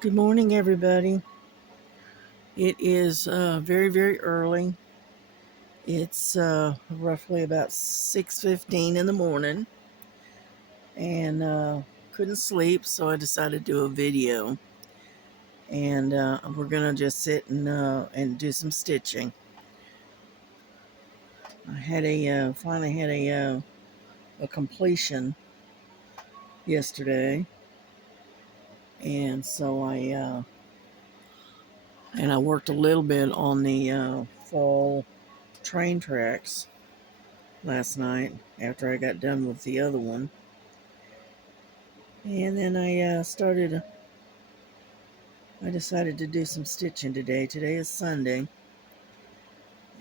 Good morning, everybody. It is very, very early. It's roughly about 6:15 in the morning, and couldn't sleep, so I decided to do a video. And we're gonna just sit and do some stitching. I had finally had a completion yesterday, and so I worked a little bit on the fall train tracks last night after I got done with the other one. And then I decided to do some stitching today. Today is Sunday,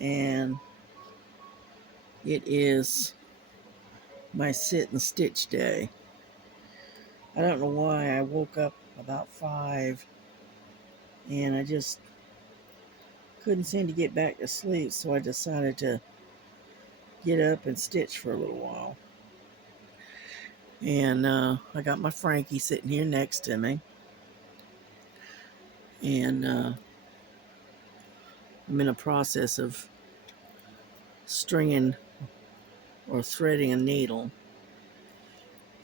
and it is my sit and stitch day. I don't know why I woke up about 5 and I just couldn't seem to get back to sleep, so I decided to get up and stitch for a little while. And I got my Frankie sitting here next to me, and I'm in a process of stringing or threading a needle.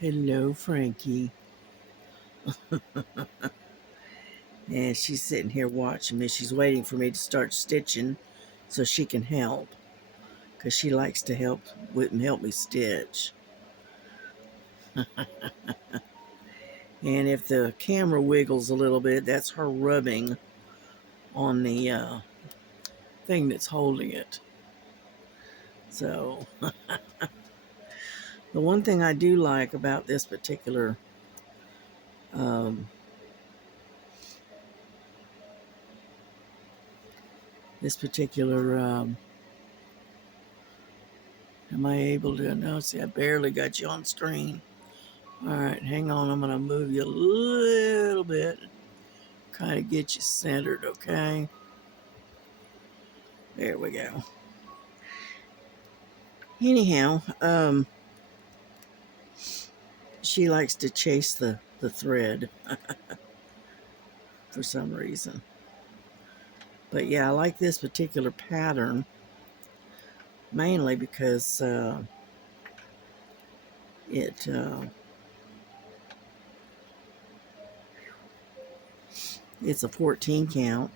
Hello, Frankie. And she's sitting here watching me. She's waiting for me to start stitching so she can help, because she likes to help me stitch. And if the camera wiggles a little bit, that's her rubbing on the thing that's holding it. So the one thing I do like about um, this particular am I able to, no, see, I barely got you on screen. All right, hang on, I'm gonna move you a little bit, kind of get you centered, okay? There we go. Anyhow, she likes to chase the thread for some reason. But yeah, I like this particular pattern mainly because it it's a 14 count,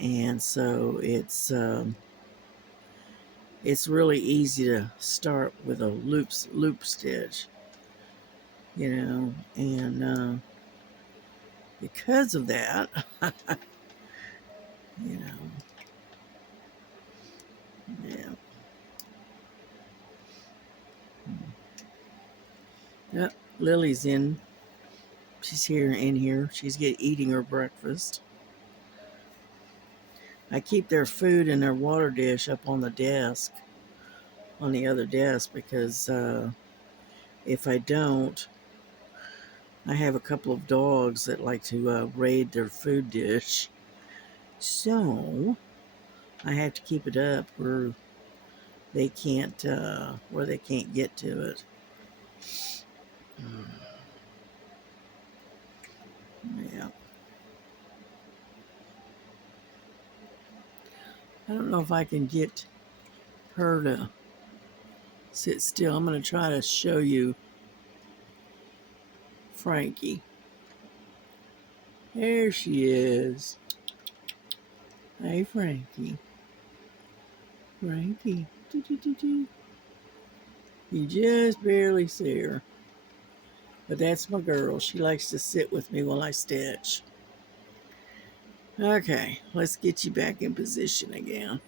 and so it's really easy to start with a loop stitch, and because of that, you know, yeah. Yep, Lily's in. She's in here. She's eating her breakfast. I keep their food and their water dish up on the desk, on the other desk, because if I don't, I have a couple of dogs that like to raid their food dish. So I have to keep it up where they can't get to it. Yeah. I don't know if I can get her to sit still. I'm going to try to show you Frankie. There she is. Hey, Frankie. Frankie. You just barely see her. But that's my girl. She likes to sit with me while I stitch. Okay, let's get you back in position again.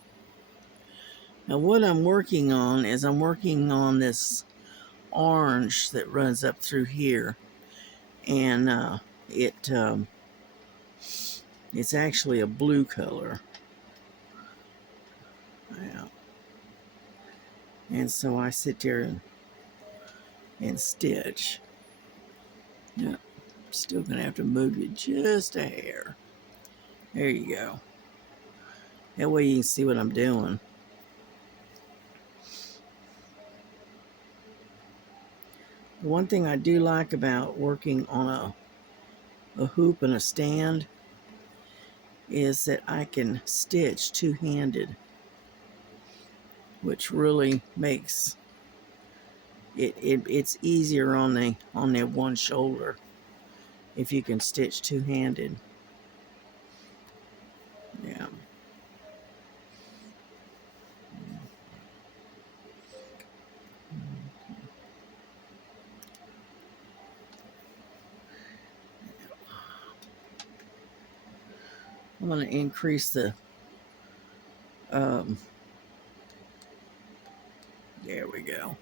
Now what I'm working on is I'm working on this orange that runs up through here. And it's actually a blue color. Yeah. And so I sit there and stitch. Yep. Still gonna have to move you just a hair. There you go. That way you can see what I'm doing. The one thing I do like about working on a hoop and a stand is that I can stitch two-handed, which really makes it's easier on the one shoulder if you can stitch two-handed. Yeah. I'm going to increase the um, there we go.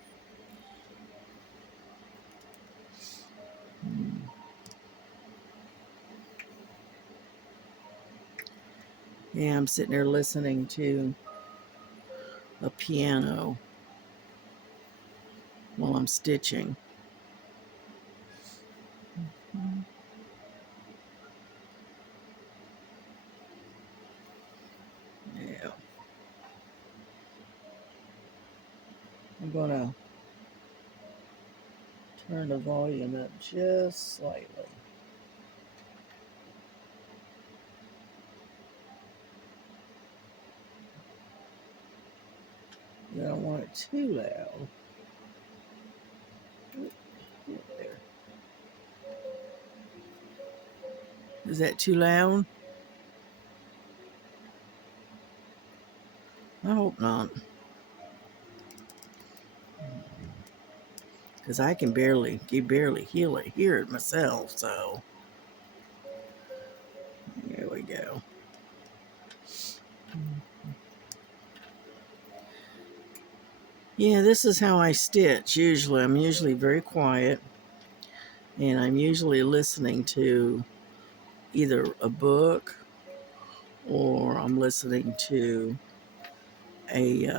Yeah, I'm sitting there listening to a piano while I'm stitching. Yeah. I'm going to turn the volume up just slightly. You don't want it too loud. There. Is that too loud? I hope not. Because I can barely hear it myself, so there we go. Yeah, this is how I stitch usually. I'm usually very quiet, and I'm usually listening to either a book or I'm listening to a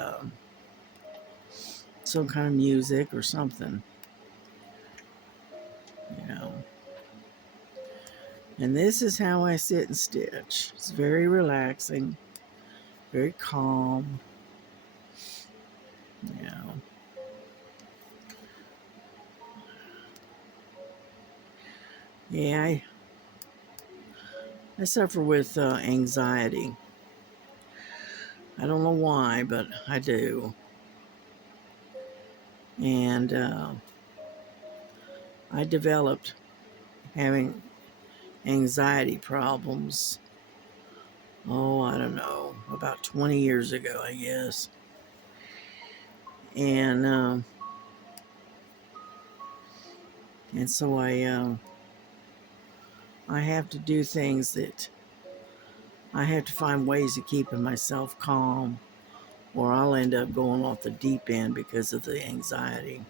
some kind of music or something, you know. And this is how I sit and stitch. It's very relaxing, very calm, you know. Yeah, I suffer with anxiety. I don't know why, but I do. And I developed having anxiety problems, oh, I don't know, about 20 years ago, I guess. And so I have to do things that I have to find ways of keeping myself calm, or I'll end up going off the deep end because of the anxiety.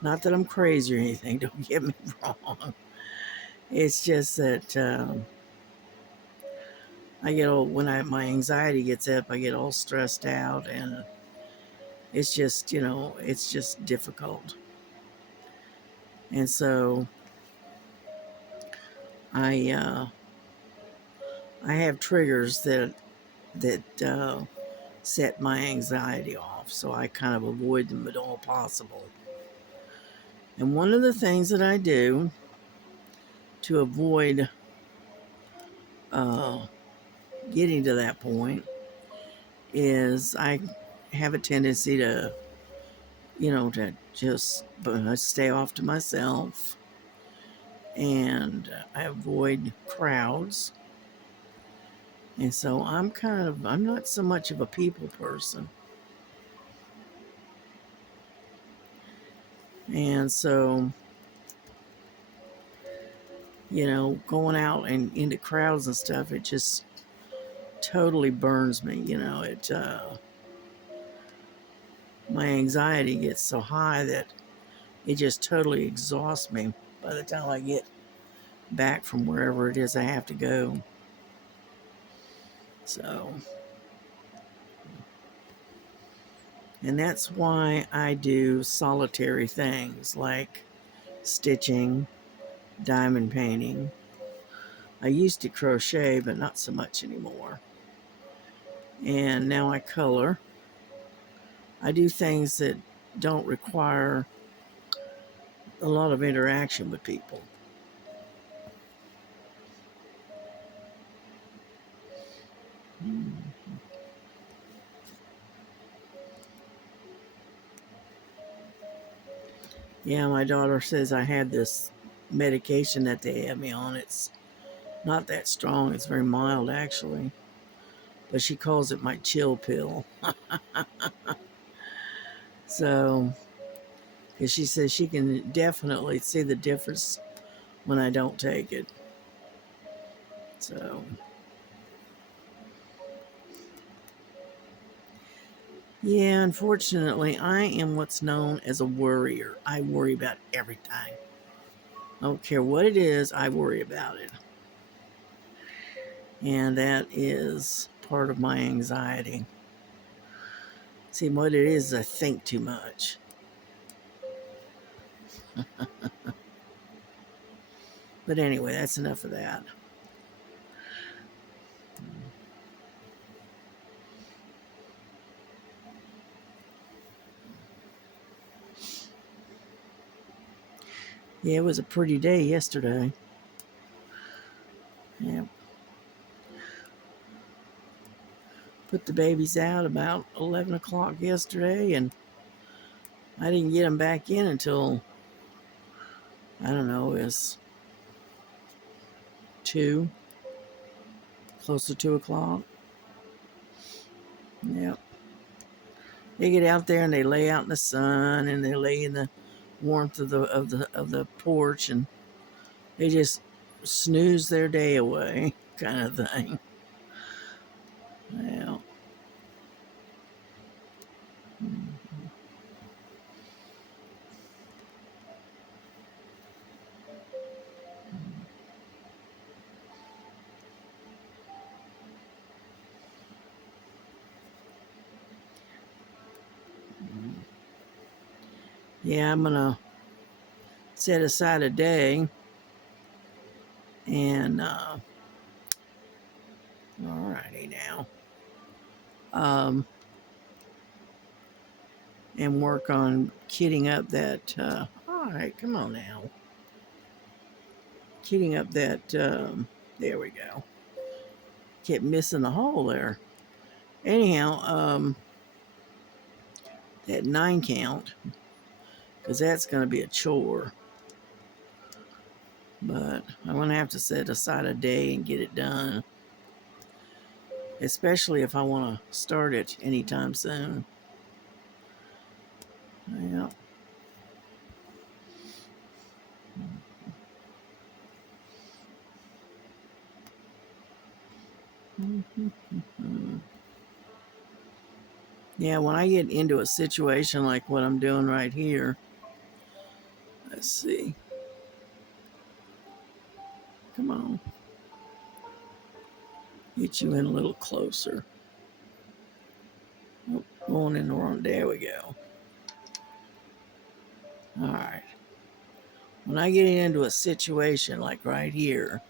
Not that I'm crazy or anything, don't get me wrong. It's just that I get all, when my anxiety gets up, I get all stressed out, and it's just, you know, it's just difficult. And so I I have triggers that set my anxiety off, so I kind of avoid them at all possible. And one of the things that I do to avoid uh, getting to that point is I have a tendency to, you know, to just stay off to myself, and I avoid crowds. And so I'm not so much of a people person. And so, you know, going out and into crowds and stuff, it just totally burns me. You know, my anxiety gets so high that it just totally exhausts me by the time I get back from wherever it is I have to go. So, and that's why I do solitary things like stitching, diamond painting. I used to crochet, but not so much anymore. And now I color. I do things that don't require a lot of interaction with people. Yeah, my daughter says I had this medication that they have me on. It's not that strong. It's very mild, actually. But she calls it my chill pill. So, because she says she can definitely see the difference when I don't take it. So, yeah, unfortunately, I am what's known as a worrier. I worry about everything. I don't care what it is, I worry about it. And that is part of my anxiety. See, what it is I think too much. But anyway, that's enough of that. Yeah, it was a pretty day yesterday. Yeah. Put the babies out about 11 o'clock yesterday, and I didn't get them back in until, I don't know, it was 2, close to 2 o'clock. Yeah. They get out there and they lay out in the sun and they lay in the warmth of the porch, and they just snooze their day away, kind of thing. Yeah. Yeah, I'm gonna set aside a day and alrighty now. And work on kitting up that all right, come on now. Kitting up that there we go. Kept missing the hole there. Anyhow, that 9 count, because that's going to be a chore. But I'm going to have to set aside a day and get it done, especially if I want to start it anytime soon. Yeah. Yeah, when I get into a situation like what I'm doing right here, let's see. Come on. Get you in a little closer. Oh, going in the wrong. There we go. All right. When I get into a situation like right here,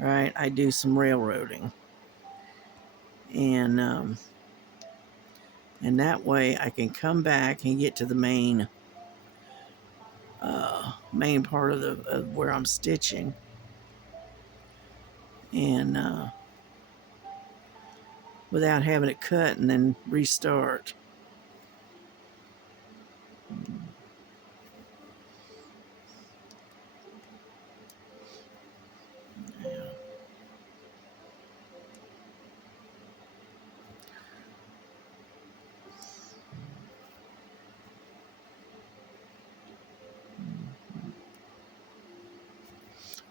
all right, I do some railroading, and and that way I can come back and get to the main part of the of where I'm stitching, and without having it cut and then restart.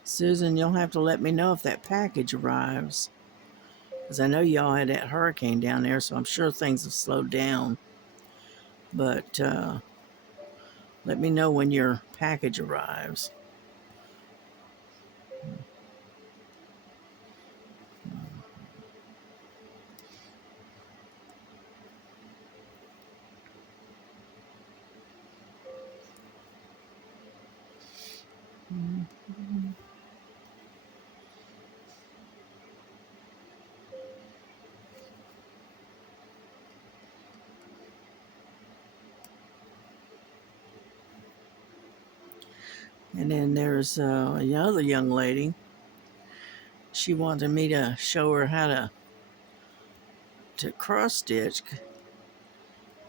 Susan, you'll have to let me know if that package arrives, because I know y'all had that hurricane down there, so I'm sure things have slowed down. But let me know when your package arrives. And then there's another young lady. She wanted me to show her how to cross stitch,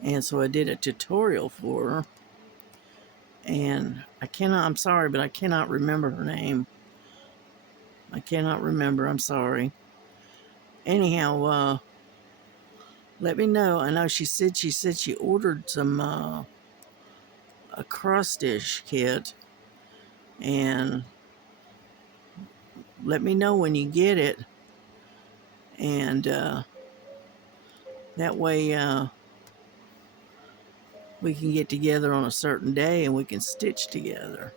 and so I did a tutorial for her. And I'm sorry, but I cannot remember her name. I cannot remember, I'm sorry. Anyhow, let me know. I know she said she ordered some a cross stitch kit, and let me know when you get it, and that way we can get together on a certain day and we can stitch together.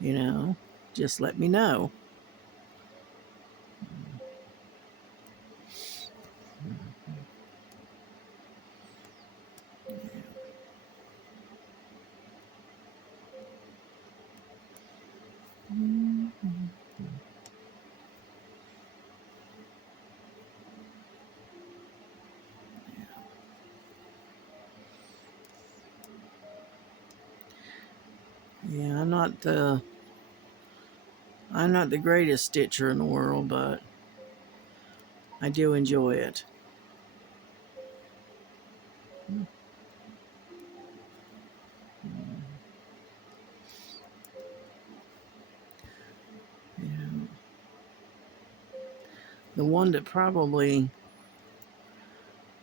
You know, just let me know. Yeah, I'm not the greatest stitcher in the world, but I do enjoy it. Yeah. The one that probably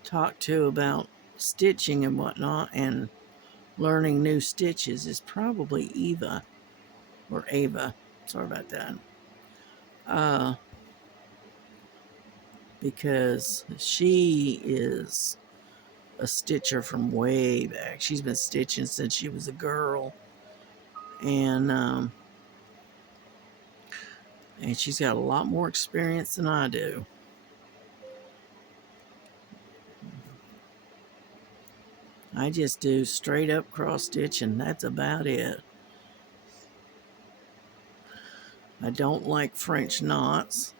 talked to about stitching and whatnot and learning new stitches is probably Eva or Ava. Sorry about that. Uh, because she is a stitcher from way back. She's been stitching since she was a girl, and and she's got a lot more experience than I do. I just do straight up cross stitch, and that's about it. I don't like French knots.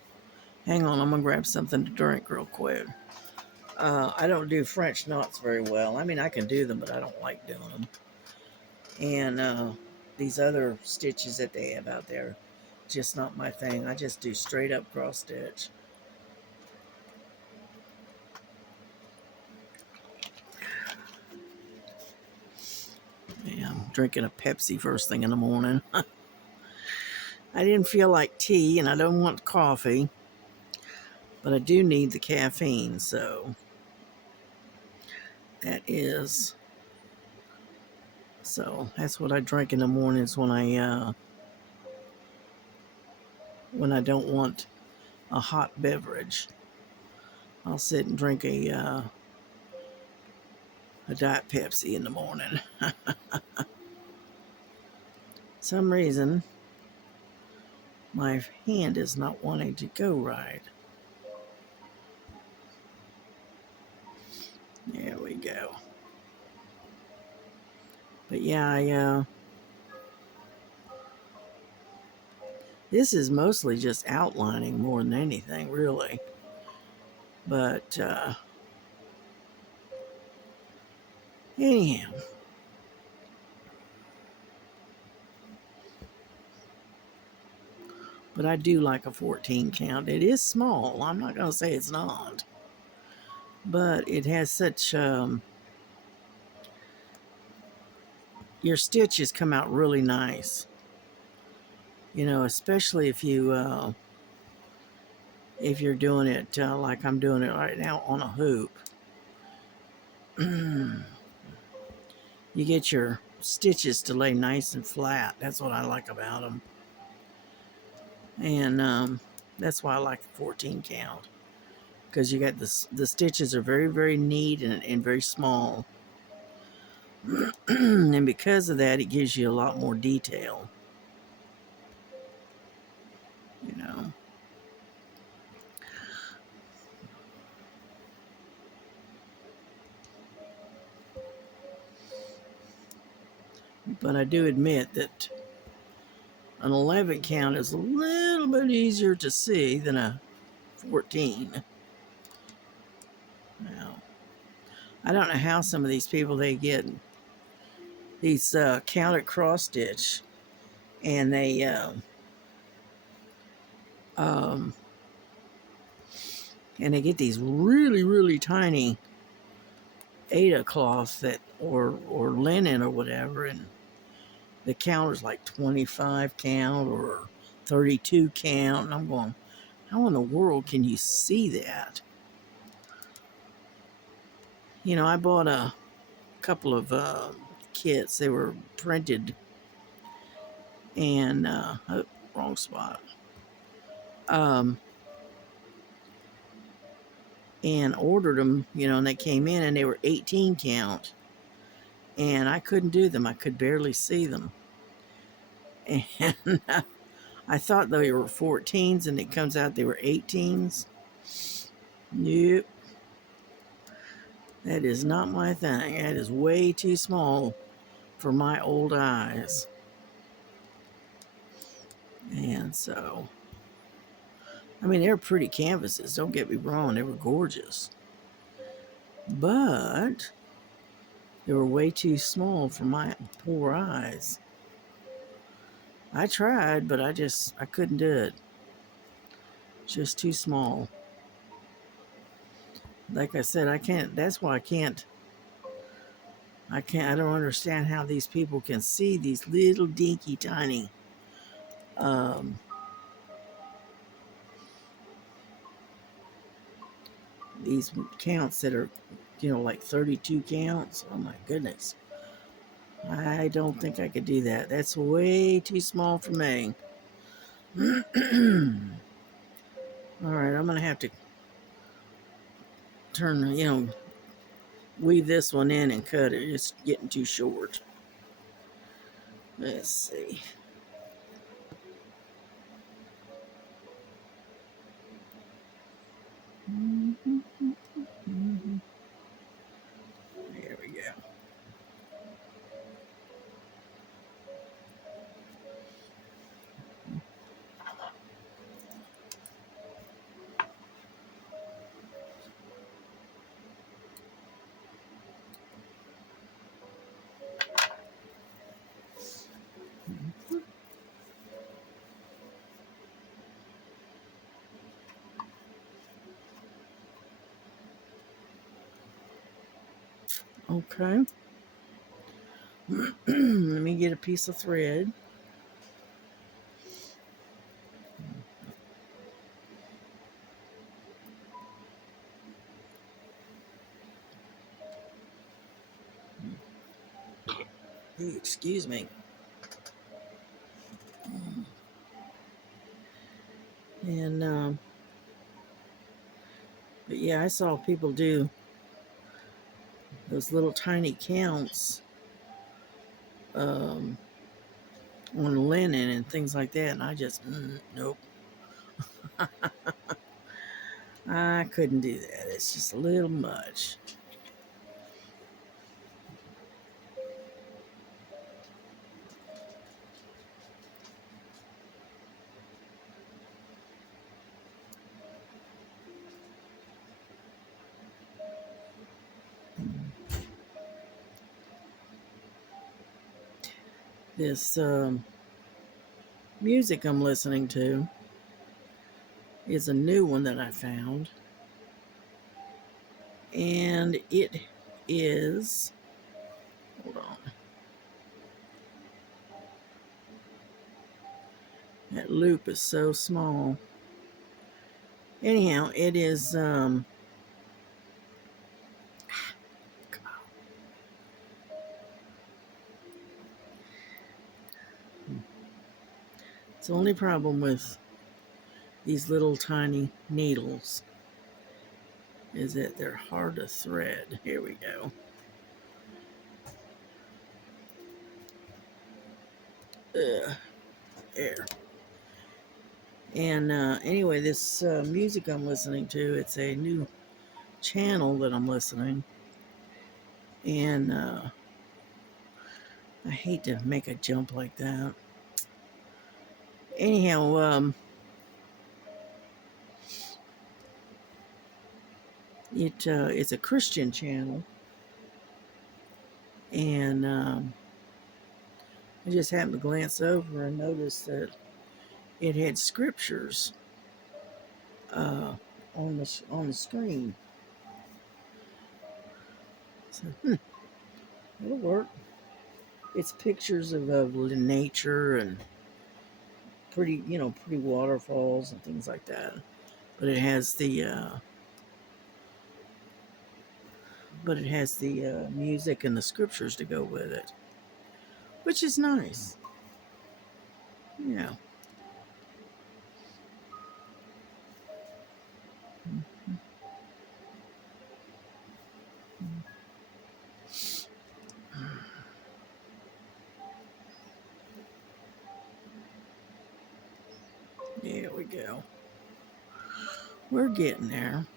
Hang on, I'm gonna grab something to drink real quick. I don't do French knots very well. I mean, I can do them, but I don't like doing them. And these other stitches that they have out there, just not my thing. I just do straight up cross stitch. Yeah, I'm drinking a Pepsi first thing in the morning. I didn't feel like tea, and I don't want coffee, but I do need the caffeine, so that is. So that's what I drink in the mornings when I don't want a hot beverage. I'll sit and drink a Diet Pepsi in the morning. Some reason my hand is not wanting to go right. There we go. But yeah, this is mostly just outlining more than anything, really. But anyhow, but I do like a 14 count. It is small. I'm not going to say it's not. But it has such, your stitches come out really nice. You know, especially if you're doing it like I'm doing it right now on a hoop. You get your stitches to lay nice and flat. That's what I like about them. And that's why I like the 14 count. Because you got the stitches are very, very neat and very small. And because of that, it gives you a lot more detail. You know. But I do admit that an 11 count is a little bit easier to see than a 14. Now, I don't know how some of these people they get these counted cross stitch, and um, they get these really really tiny Aida cloth that or linen or whatever, and the counter's like 25 count or 32 count. And I'm going, how in the world can you see that? You know, I bought a couple of kits. They were printed and, oh, wrong spot. Um, and ordered them, you know, and they came in and they were 18 count. And I couldn't do them. I could barely see them. And I thought they were 14s, and it comes out they were 18s. Nope. That is not my thing. That is way too small for my old eyes. And so, I mean, they're pretty canvases. Don't get me wrong. They were gorgeous. But they were way too small for my poor eyes. I tried, but I couldn't do it. Just too small. Like I said, I can't, that's why I don't understand how these people can see these little dinky tiny um, these counts that are, you know, like 32 counts. Oh my goodness. I don't think I could do that. That's way too small for me. All right, I'm going to have to turn, you know, weave this one in and cut it. It's getting too short. Let's see. There we go. Okay. Let me get a piece of thread. Ooh, excuse me. And but yeah, I saw people do those little tiny counts um, on linen and things like that, and I just nope. I couldn't do that. It's just a little much. This music I'm listening to is a new one that I found, and it is. Hold on. That loop is so small. Anyhow, it is. It's the only problem with these little tiny needles is that they're hard to thread. Here we go. There. And anyway, this music I'm listening to, it's a new channel that I'm listening. And I hate to make a jump like that. Anyhow, it's a Christian channel. And I just happened to glance over and notice that it had scriptures on the screen. So, it'll work. It's pictures of nature and pretty, pretty waterfalls and things like that. But it has the music and the scriptures to go with it, which is nice. Yeah. There we go. We're getting there.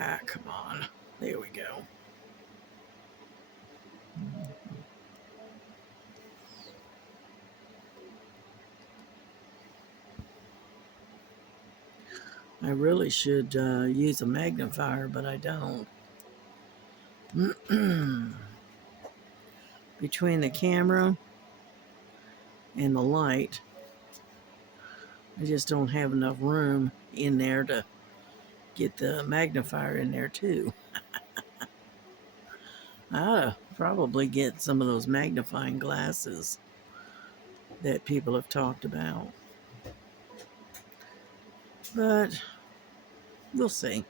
Ah, come on. There we go. I really should use a magnifier, but I don't. Between the camera and the light, I just don't have enough room in there to get the magnifier in there too. I ought to probably get some of those magnifying glasses that people have talked about. But we'll see.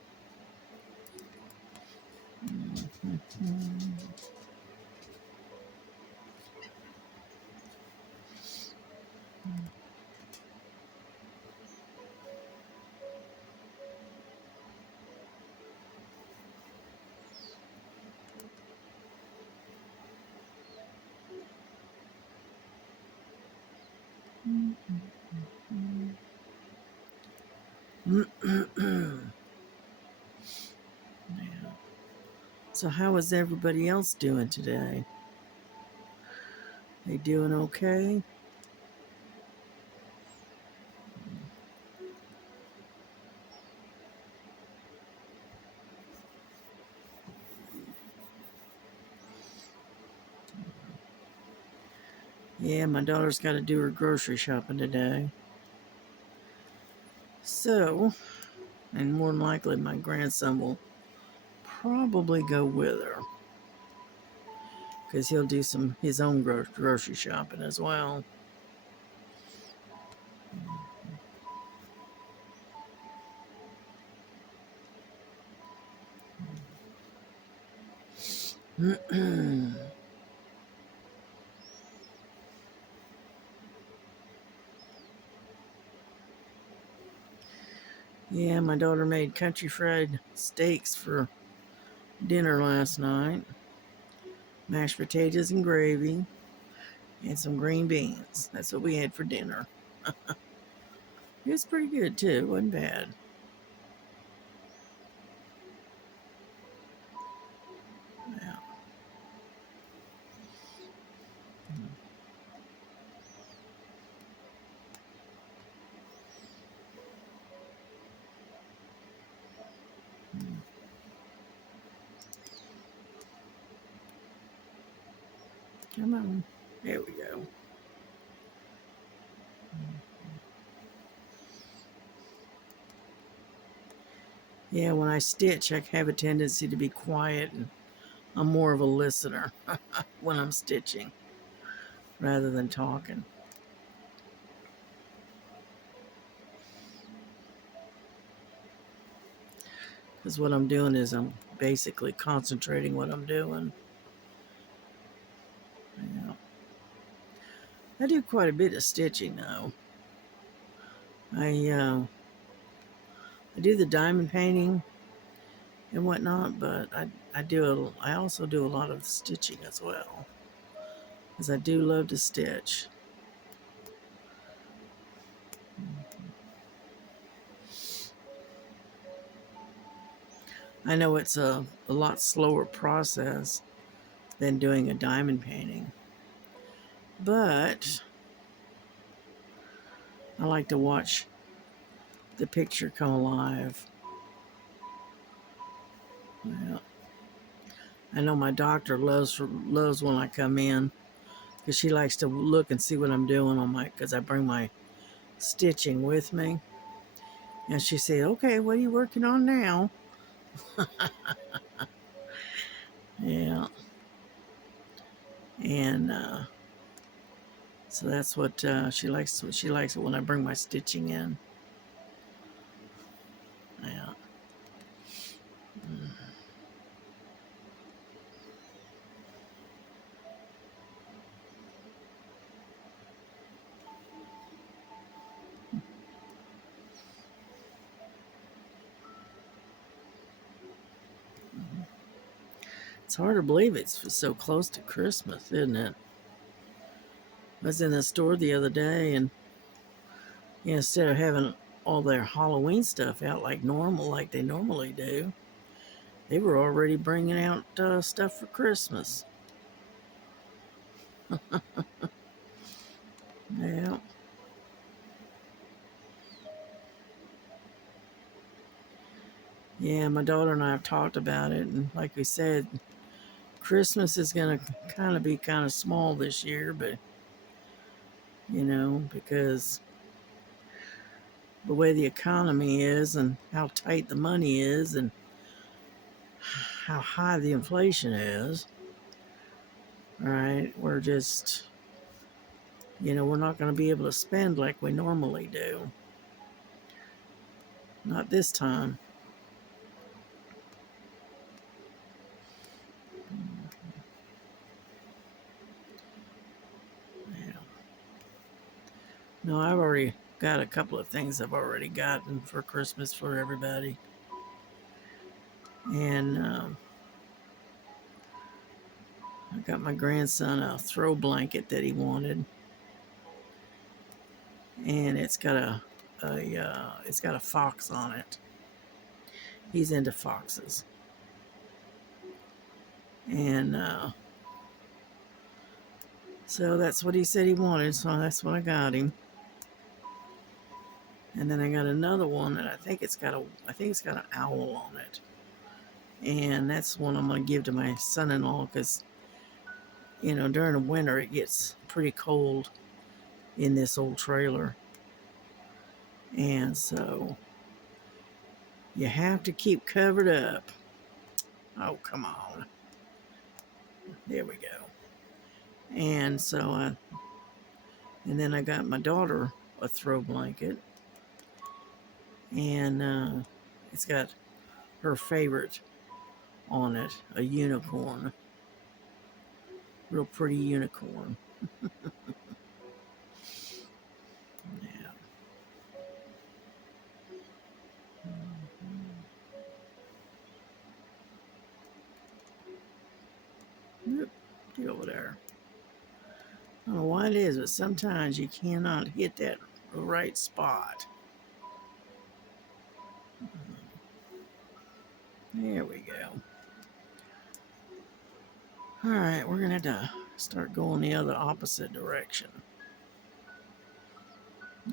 So how is everybody else doing today? They doing okay? Yeah, my daughter's got to do her grocery shopping today. So, and more than likely my grandson will probably go with her because he'll do his own grocery shopping as well. Yeah, my daughter made country fried steaks for dinner last night. Mashed potatoes and gravy and some green beans. That's what we had for dinner. It was pretty good too. It wasn't bad. Yeah. Come on. There we go. Yeah, when I stitch, I have a tendency to be quiet, and I'm more of a listener when I'm stitching rather than talking. Because what I'm doing is I'm basically concentrating what I'm doing. Yeah. I do quite a bit of stitching though. I do the diamond painting and whatnot, but I also do a lot of stitching as well, because I do love to stitch. I know it's a lot slower process than doing a diamond painting, but I like to watch the picture come alive. Yeah. I know my doctor loves when I come in because she likes to look and see what I'm doing on my, because I bring my stitching with me. And she said, "Okay, what are you working on now?" Yeah. And so that's what she likes. She likes it when I bring my stitching in. Yeah. It's hard to believe it's so close to Christmas, isn't it? I was in the store the other day, and instead of having all their Halloween stuff out like normal, like they normally do, they were already bringing out stuff for Christmas. Yeah. Yeah, my daughter and I have talked about it, and like we said, Christmas is going to be kind of small this year, but because the way the economy is and how tight the money is and how high the inflation is, right? We're just, we're not going to be able to spend like we normally do. Not this time. Yeah. No, I've already got a couple of things I've already gotten for Christmas for everybody. And I got my grandson a throw blanket that he wanted, and it's got a fox on it. He's into foxes, and so that's what he said he wanted. So that's what I got him. And then I got another one that I think it's got an owl on it, and that's one I'm gonna give to my son-in-law because during the winter it gets pretty cold in this old trailer, and so you have to keep covered up. Oh, come on. There we go. And so and then I got my daughter a throw blanket, and it's got her favorite on it, a unicorn, real pretty unicorn. Yeah. Yep. Get over there. I don't know why it is, but sometimes you cannot hit that right spot. There we go. All right, we're gonna have to start going the other opposite direction.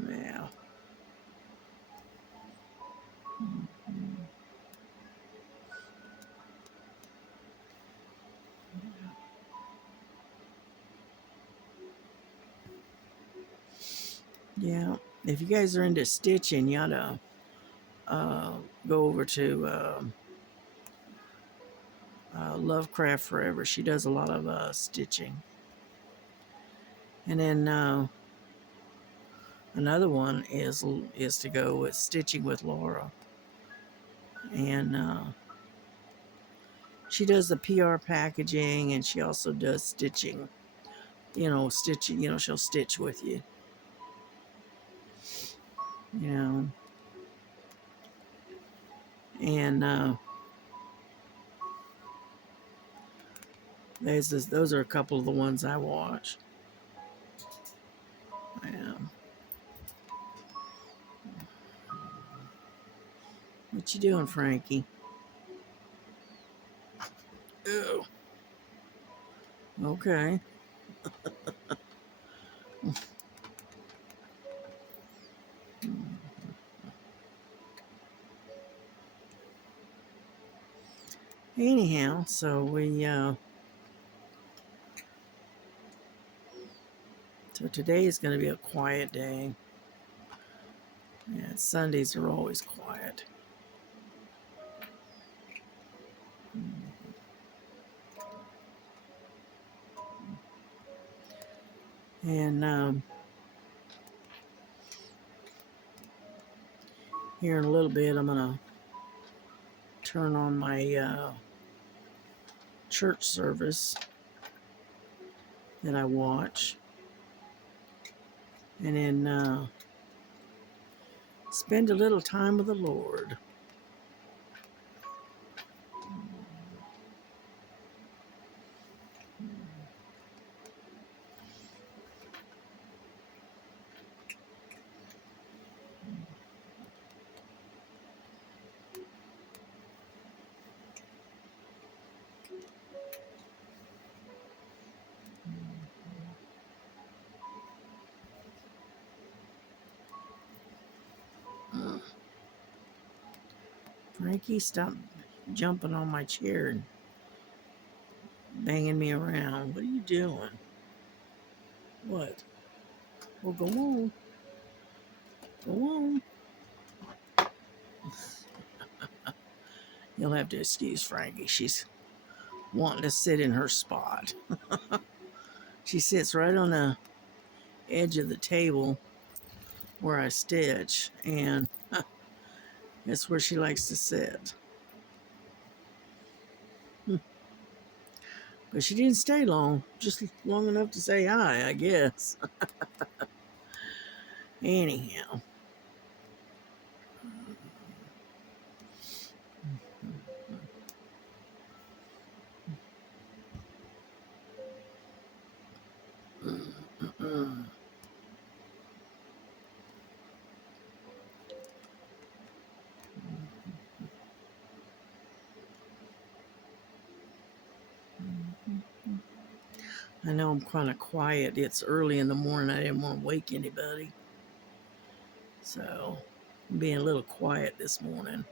Yeah. Yeah. If you guys are into stitching, you ought to uh, go over to Lovecraft Forever. She does a lot of stitching. And then another one is to go with Stitching with Laura, and she does the PR packaging, and she also does stitching. Stitching. She'll stitch with you. You know, and those are a couple of the ones I watch. Yeah. What you doing, Frankie? Oh, okay. Anyhow, so today is going to be a quiet day. Yeah, Sundays are always quiet. And here in a little bit, I'm going to turn on my church service that I watch. And then spend a little time with the Lord. Frankie, stop jumping on my chair and banging me around. What are you doing? What? Well, go on. Go on. You'll have to excuse Frankie. She's wanting to sit in her spot. She sits right on the edge of the table where I stitch, and that's where she likes to sit. But she didn't stay long, just long enough to say hi, I guess. Anyhow. I know I'm kind of quiet. It's early in the morning. I didn't want to wake anybody. So I'm being a little quiet this morning.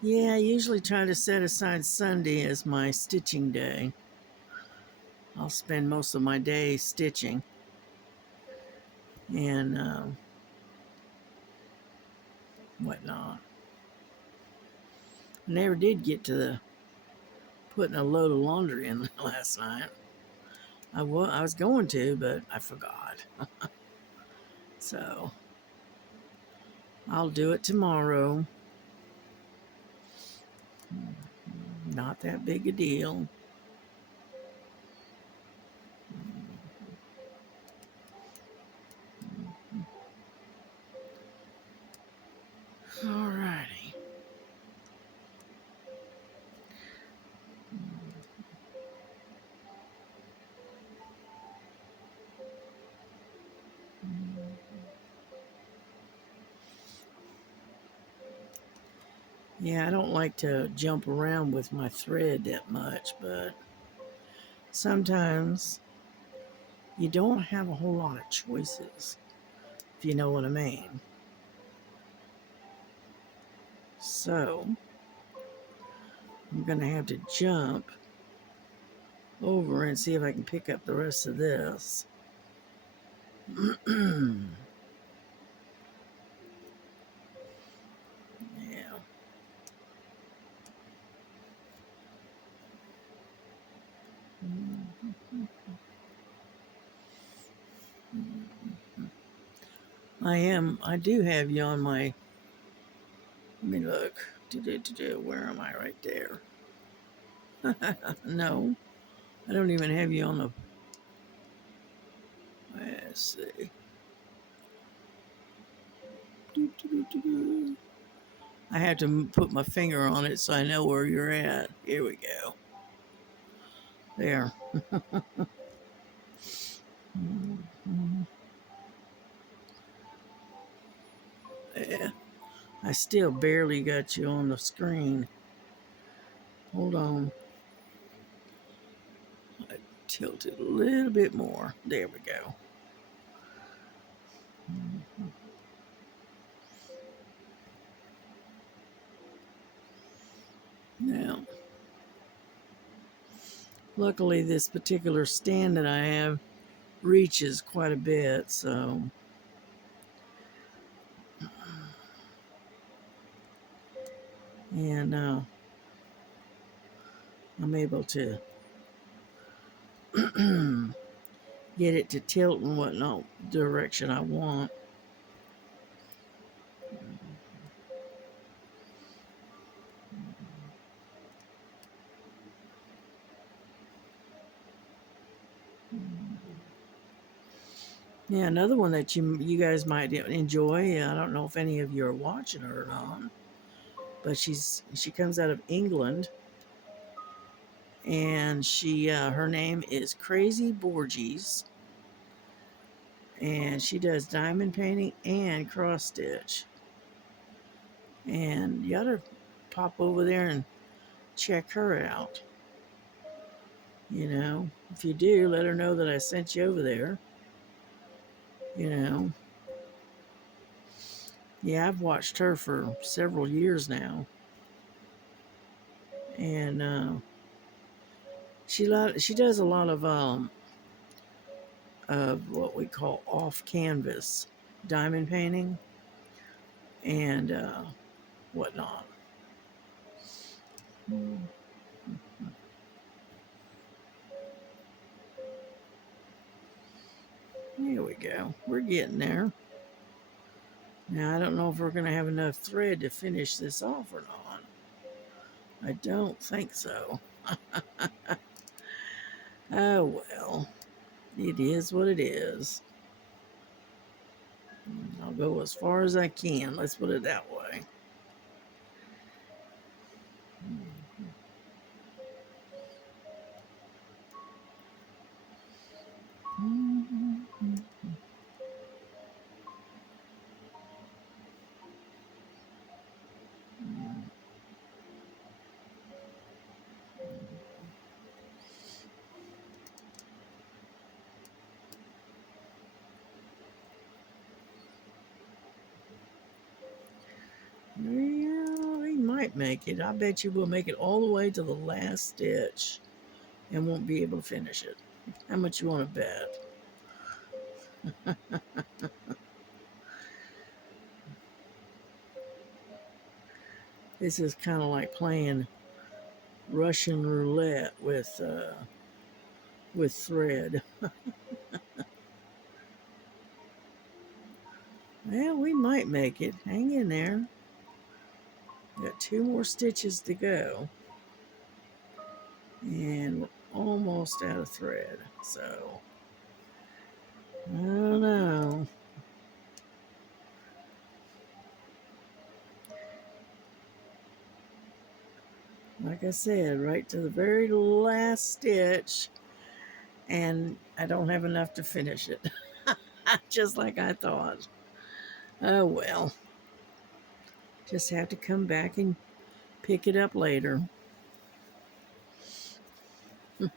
Yeah, I usually try to set aside Sunday as my stitching day. I'll spend most of my day stitching. And whatnot. I never did get to the putting a load of laundry in last night. I was going to, but I forgot. So I'll do it tomorrow. Not that big a deal. Alrighty. Yeah, I don't like to jump around with my thread that much, but sometimes you don't have a whole lot of choices, if you know what I mean. So I'm going to have to jump over and see if I can pick up the rest of this. Yeah. I do have you on my, let me look. Where am I? Right there. No, I don't even have you on the, let's see. I have to put my finger on it so I know where you're at. Here we go. There. Yeah. I still barely got you on the screen. Hold on. I tilt it a little bit more. There we go. Luckily, this particular stand that I have reaches quite a bit, so and I'm able to get it to tilt and whatnot direction I want. Yeah, another one that you guys might enjoy. I don't know if any of you are watching her or not, but she comes out of England, and she her name is Crazy Borgies, and she does diamond painting and cross stitch. And you ought to pop over there and check her out. You know, if you do, let her know that I sent you over there. You know, yeah, I've watched her for several years now, and she does a lot of what we call off canvas diamond painting and whatnot. Here we go. We're getting there. Now I don't know if we're going to have enough thread to finish this off or not. I don't think so. Oh well, it is what it is. I'll go as far as I can. Let's put it that way. Yeah, we might make it. I bet you we'll make it all the way to the last stitch and won't be able to finish it. How much you want to bet? This is kind of like playing Russian roulette with thread. Well, we might make it. Hang in there. Got 2 more stitches to go. And we're almost out of thread. So, I don't know. Like I said, right to the very last stitch. And I don't have enough to finish it. Just like I thought. Oh well. Just have to come back and pick it up later. Oh,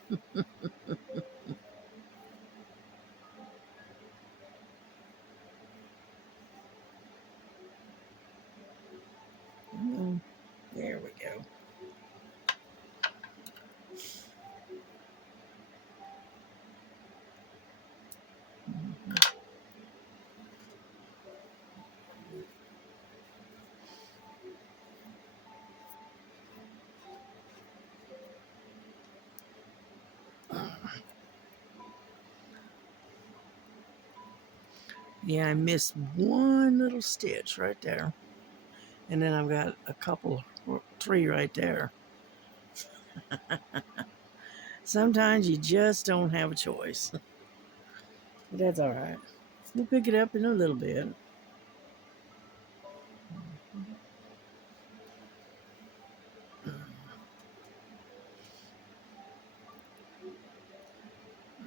there we go. Yeah, I missed one little stitch right there. And then I've got a couple, 3 right there. Sometimes you just don't have a choice. But that's all right. We'll pick it up in a little bit.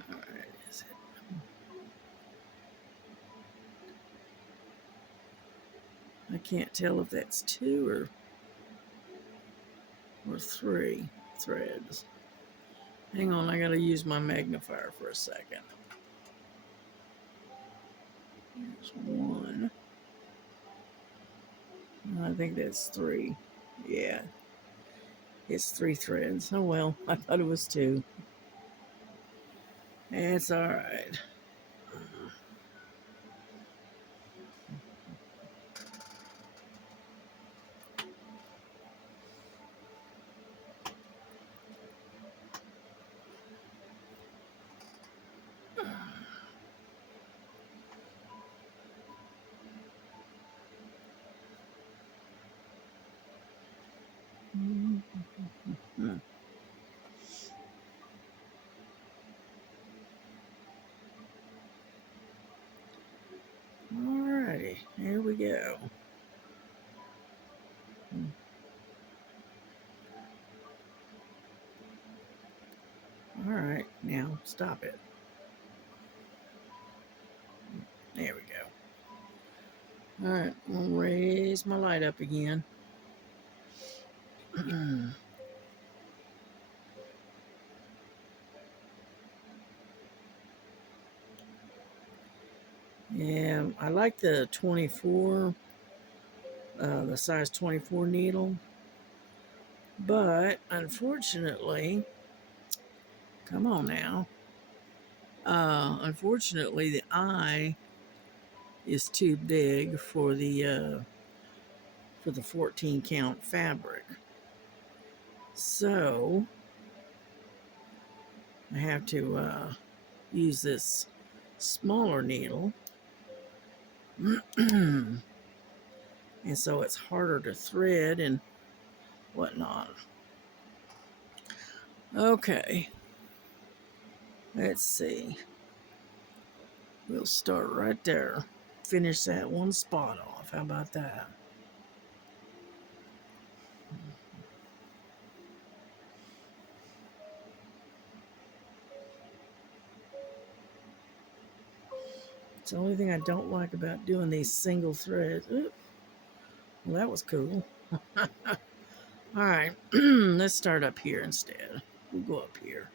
All right, is it? I can't tell if that's 2 or 3 threads. Hang on, I gotta use my magnifier for a second. There's 1. I think that's 3. Yeah, it's 3 threads. Oh well, I thought it was 2. It's all right. Alrighty, here we go. Alright, now stop it. There we go. Alright, I'll raise my light up again. Yeah, I like the 24, the size 24 needle, but unfortunately, come on now, unfortunately the eye is too big for the 14 count fabric. So I have to use this smaller needle. And so it's harder to thread and whatnot. Okay, let's see. We'll start right there. Finish that one spot off. How about that? It's the only thing I don't like about doing these single threads. Oop. Well, that was cool. All right, let's start up here instead. We'll go up here.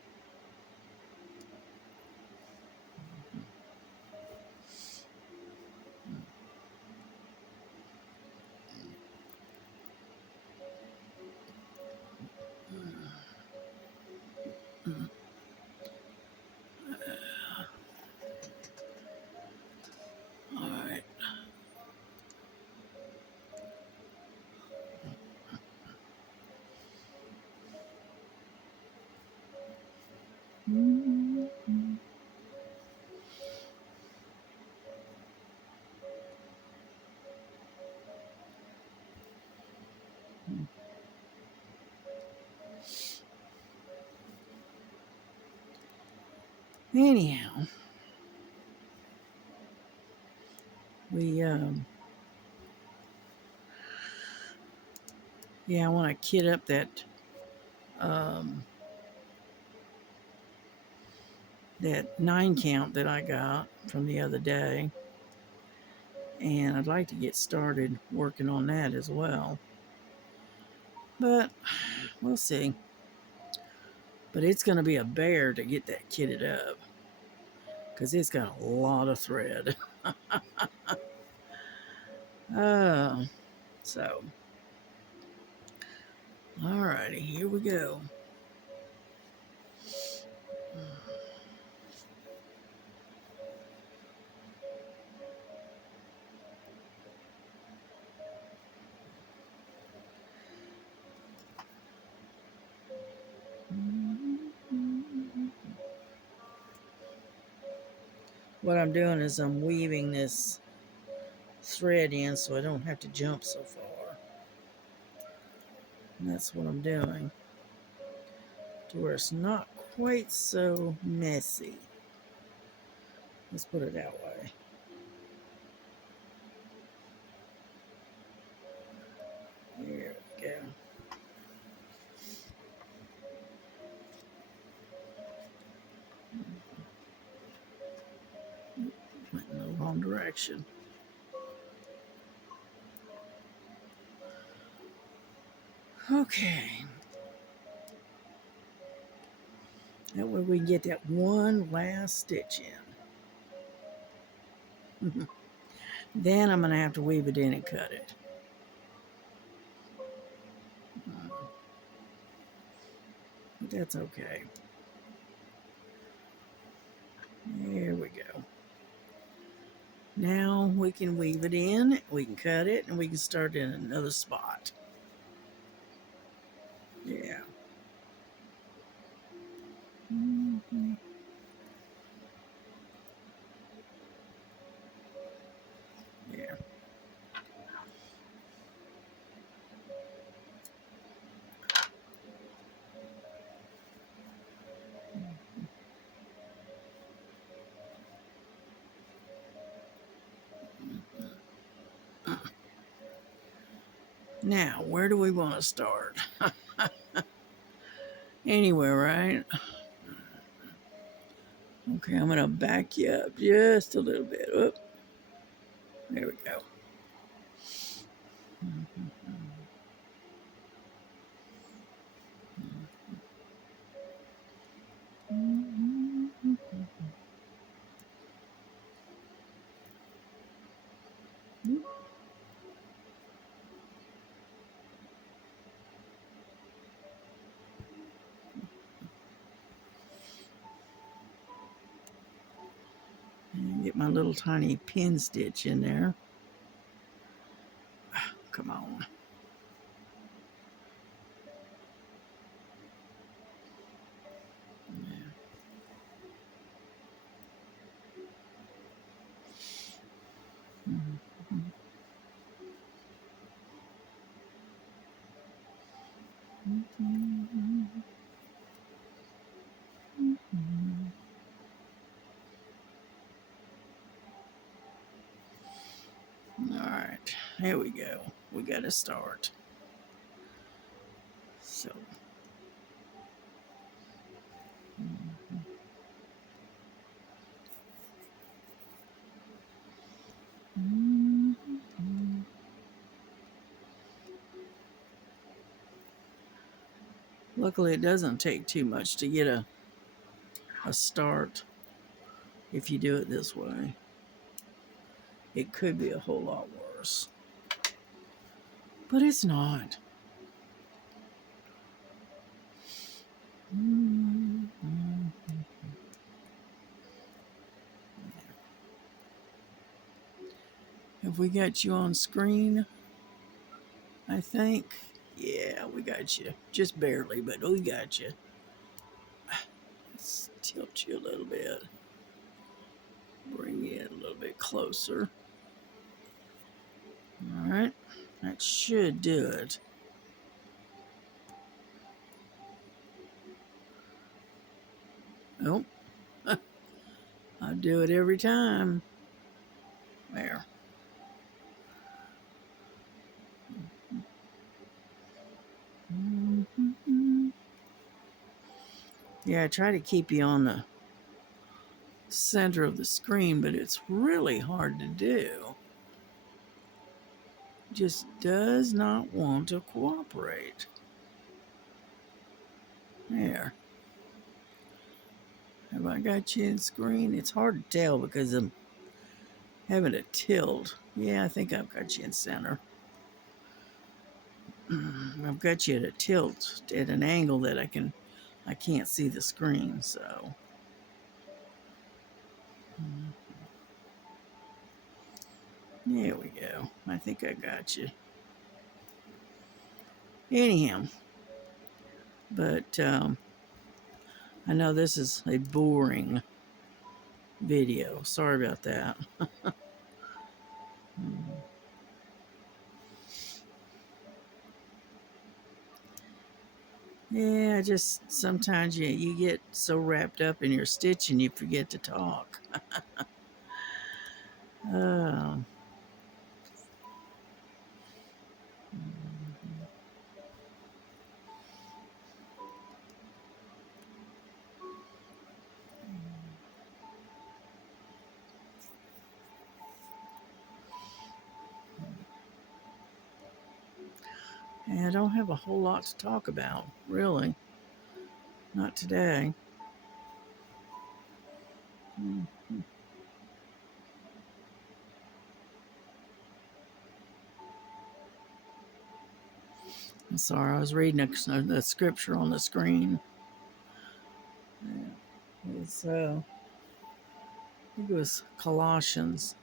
All right. Anyhow, we yeah, I want to kit up um, that 9 count that I got from the other day, and I'd like to get started working on that as well. But we'll see. But it's going to be a bear to get that kitted up because it's got a lot of thread. uh, so, alrighty, here we go. What I'm doing is I'm weaving this thread in so I don't have to jump so far. And that's what I'm doing to where it's not quite so messy. Let's put it that way. There we go. Went in the wrong direction. Okay. That way we can get that one last stitch in. Then I'm going to have to weave it in and cut it. But that's okay. There we go. Now we can weave it in, we can cut it, and we can start in another spot. Yeah. Mhm. Yeah. Now, where do we want to start? Anywhere, right? Okay, I'm going to back you up just a little bit. Oh, there we go. Get my little tiny pin stitch in there. Come on. All right, here we go. We got to start. So, luckily, it doesn't take too much to get a start if you do it this way. It could be a whole lot worse, but it's not. Have we got you on screen? I think. Yeah, we got you. Just barely, but we got you. Let's tilt you a little bit. Bring you in a little bit closer. All right. That should do it. Nope. I do it every time. There. Yeah, I try to keep you on the center of the screen, but it's really hard to do. Just does not want to cooperate. There. Have I got you in screen? It's hard to tell because I'm having a tilt. Yeah, I think I've got you in center. I've got you at a tilt at an angle that I can't see the screen, so. There we go. I think I got you. Anyhow, but I know this is a boring video. Sorry about that. Yeah, just sometimes you get so wrapped up in your stitching you forget to talk. Uh, I don't have a whole lot to talk about, really. Not today. I'm sorry, I was reading a scripture on the screen. It's I think it was Colossians.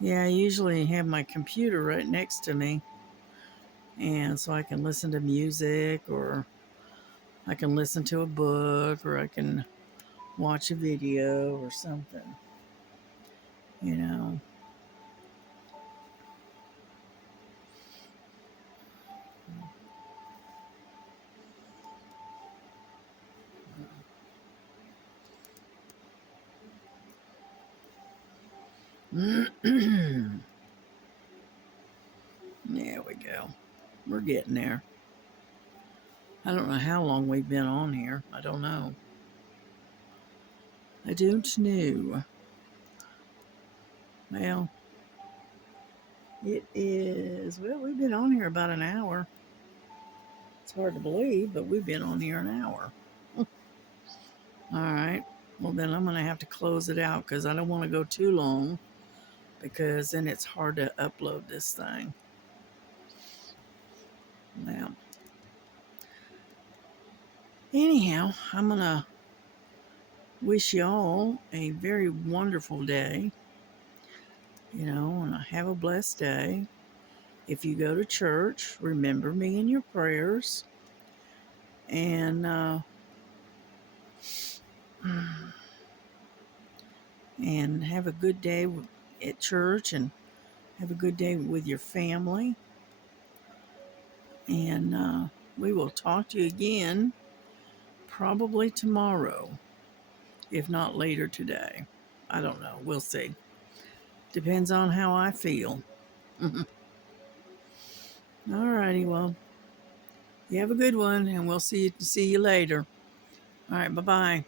Yeah, I usually have my computer right next to me, and so I can listen to music, or I can listen to a book, or I can watch a video or something, you know. There we go. We're getting there. I don't know how long we've been on here. I don't know. I don't know. Well, it is, well, we've been on here about an hour. It's hard to believe, but we've been on here an hour. All right. Well, then I'm going to have to close it out because I don't want to go too long, because then it's hard to upload this thing. Now, anyhow, I'm going to wish you all a very wonderful day, and have a blessed day. If you go to church, remember me in your prayers, and and have a good day at church, and have a good day with your family. And we will talk to you again probably tomorrow, if not later today. I don't know. We'll see. Depends on how I feel. All righty. Well, you have a good one, and we'll see you later. All right. Bye bye.